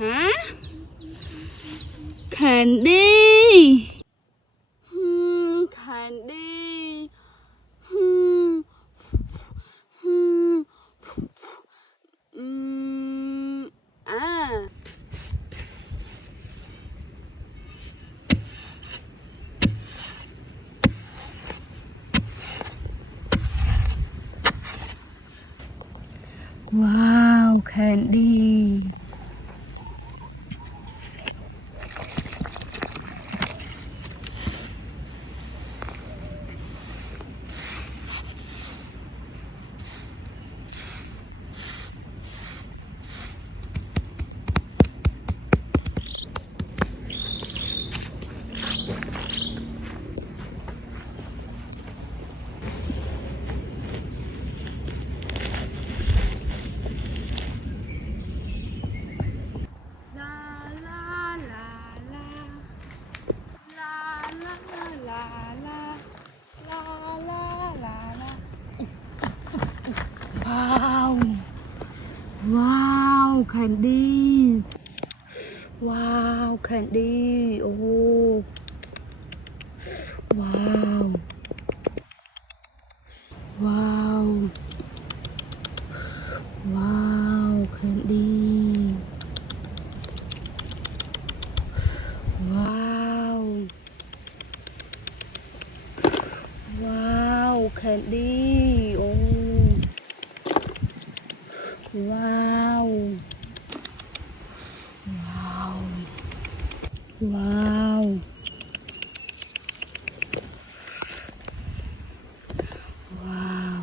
ฮะแคนดี้แคนดี้ว้าวแคนดี้ว้าวแคนดี้ว้าวแคนดี้โอ้ว้าวว้าวว้าวแคนดี้ว้าวว้าวแคนดี้โอ้ว้าวว้าวว้าวว้าว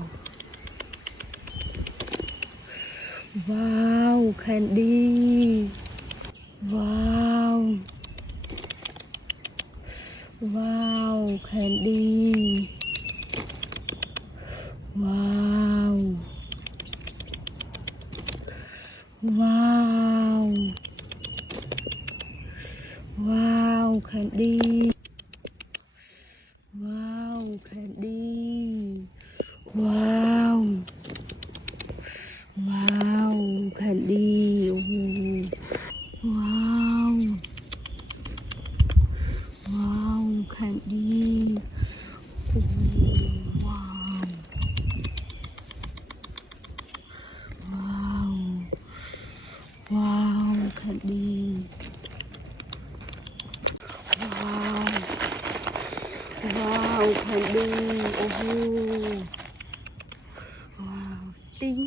ว้าวแคนดี้ว้าวว้าวแคนดี้ว้าวว้าวว้าวแคนดี้ว้าวแคนดี้ว้าวว้าวแคนดี้โอ้โหว้าวว้าวแคนดี้โอ้โหว้าวว้าวว้าวแคนดี้ว้าวว้าวแคนดี้โอ้โหว้าวติ้ง